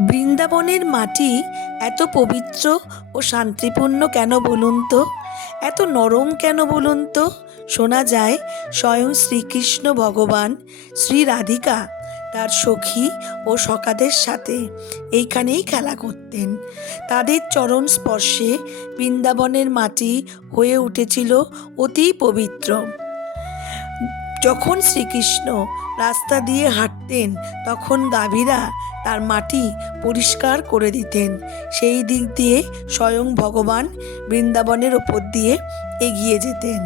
বৃন্দাবনের মাটি এত পবিত্র ও শান্তিপূর্ণ কেন বলুন তো? এত নরম কেন বলুন তো? শোনা যায় স্বয়ং শ্রীকৃষ্ণ ভগবান শ্রী রাধিকা তার সখী ও সখাদের সাথে এইখানেই খেলা করতেন। তাদের চরণ স্পর্শে বৃন্দাবনের মাটি হয়ে উঠেছিল অতি পবিত্র। যখন শ্রীকৃষ্ণ রাস্তা দিয়ে হাঁটতেন তখন গাভীরা তার মাটি পরিষ্কার করে দিতেন। সেই দিক দিয়ে স্বয়ং ভগবান বৃন্দাবনের ওপর দিয়ে এগিয়ে যেতেন।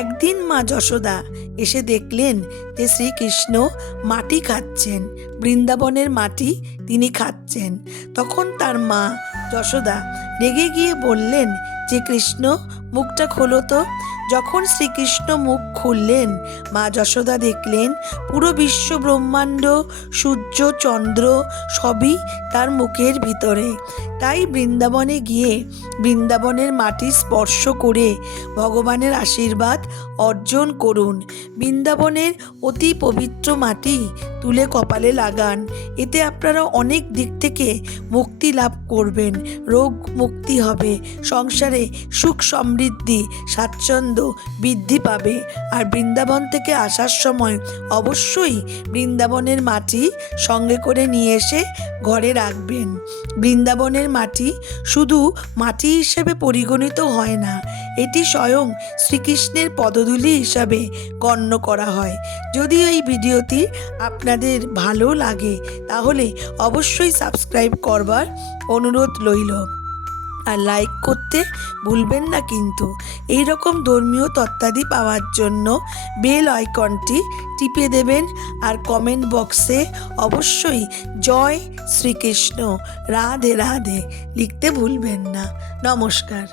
একদিন মা যশোদা এসে দেখলেন যে শ্রীকৃষ্ণ মাটি খাচ্ছেন, বৃন্দাবনের মাটি তিনি খাচ্ছেন। তখন তার মা যশোদা রেগে গিয়ে বললেন যে কৃষ্ণ, মুখটা খোলো তো। যখন শ্রীকৃষ্ণ মুখ খুললেন, মা যশোদা দেখলেন পুরো বিশ্ব ব্রহ্মাণ্ড, সূর্য চন্দ্র সবই তার মুখের ভিতরে। তাই বৃন্দাবনে গিয়ে বৃন্দাবনের মাটি স্পর্শ করে ভগবানের আশীর্বাদ অর্জন করুন। বৃন্দাবনের অতি পবিত্র মাটি তুলে কপালে লাগান। এতে আপনারা অনেক দিক থেকে মুক্তি লাভ করবেন। রোগ মুক্তি হবে, সংসারে সুখ সমৃদ্ধি স্বাচ্ছন্দ্য বৃদ্ধি পাবে। আর বৃন্দাবন থেকে আসার সময় অবশ্যই বৃন্দাবনের মাটি সঙ্গে করে নিয়ে এসে ঘরে রাখবেন। বৃন্দাবনের মাটি শুধু মাটি হিসেবে পরিগণিত হয় না, এটি স্বয়ং শ্রীকৃষ্ণের পদধূলি হিসাবে গণ্য করা হয়। যদি এই ভিডিওটি আপনাদের ভালো লাগে তাহলে অবশ্যই সাবস্ক্রাইব করবার অনুরোধ রইল, আর লাইক করতে ভুলবেন না কিন্তু। এই রকম ধর্মীয় তথ্যাদি পাওয়ার জন্য বেল আইকনটি টিপে দেবেন, আর কমেন্ট বক্সে অবশ্যই জয় শ্রীকৃষ্ণ, রাধে রাধে লিখতে ভুলবেন না। নমস্কার।